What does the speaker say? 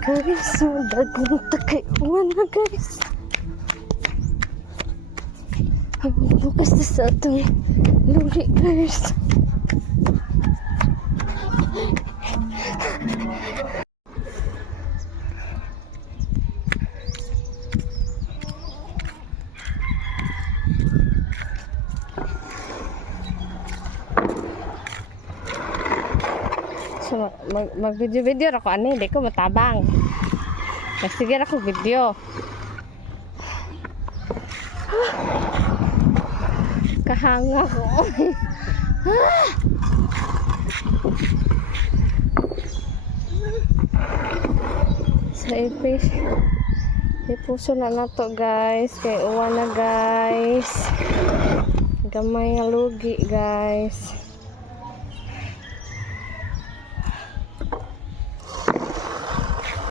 Guys, takay uwan na guys. Ang bukas na sa atong luri guys. So, mag, mag video video ako ani, hindi ko matabang. Sige ako video. Kahanga ko. Sa ipis. Ipuso na na to guys. Kay uwan na guys. Gamay nga lugi guys.